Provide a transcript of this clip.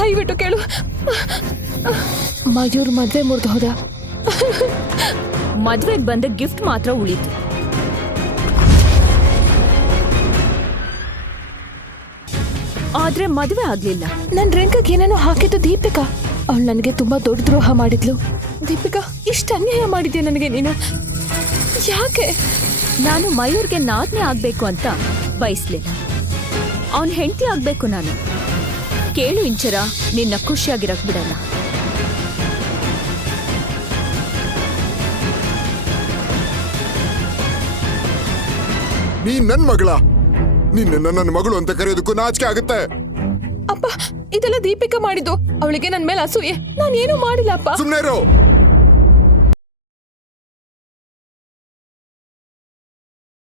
ದಯವಿಟ್ಟು ಕೇಳು. ಮಯೂರ್ ಮದ್ವೆ ಮುರಿದು ಹೋದ. ಮದ್ವೆಗೆ ಬಂದ ಗಿಫ್ಟ್ ಮಾತ್ರ ಉಳಿತು. ಆದ್ರೆ ಮದ್ವೆ ಆಗ್ಲಿಲ್ಲ. ನನ್ ರೆಂಕಗೆ ಏನೇನೋ ಹಾಕಿದ್ದು ದೀಪಿಕಾ. ಅವಳು ನನಗೆ ತುಂಬಾ ದೊಡ್ಡ ದ್ರೋಹ ಮಾಡಿದ್ಲು. ದೀಪಿಕಾ, ಇಷ್ಟು ಅನ್ಯಾಯ ಮಾಡಿದ್ಯಾ ನನಗೆ ನೀನು. ಯಾಕೆ? ನಾನು ಮಯೂರ್ಗೆ ನಾದ್ನೆ ಆಗ್ಬೇಕು ಅಂತ ಬಯಸ್ಲಿಲ್ಲ. ಅವನ್ ಹೆಂಡತಿ ಆಗ್ಬೇಕು ನಾನು. ಕೇಳು ಇಂಚರ, ನಿನ್ನ ಖುಷಿಯಾಗಿರಕ್ ಬಿಡಲ್ಲ. ನೀನ್ ನನ್ ಮಗಳ. ನಿನ್ನ ನನ್ನ ಮಗಳು ಅಂತ ಕರೆಯೋದಕ್ಕೂ ನಾಚಿಕೆ ಆಗುತ್ತೆ. ಅಪ್ಪ, ಇದೆಲ್ಲ ದೀಪಿಕಾ ಮಾಡಿದ್ದು. ಅವಳಿಗೆ ನನ್ ಮೇಲೆ ಅಸೂಯೆ. ನಾನೇನು ಮಾಡಿಲ್ಲ ಅಪ್ಪ. ಸುಮ್ನೆ ಇರು.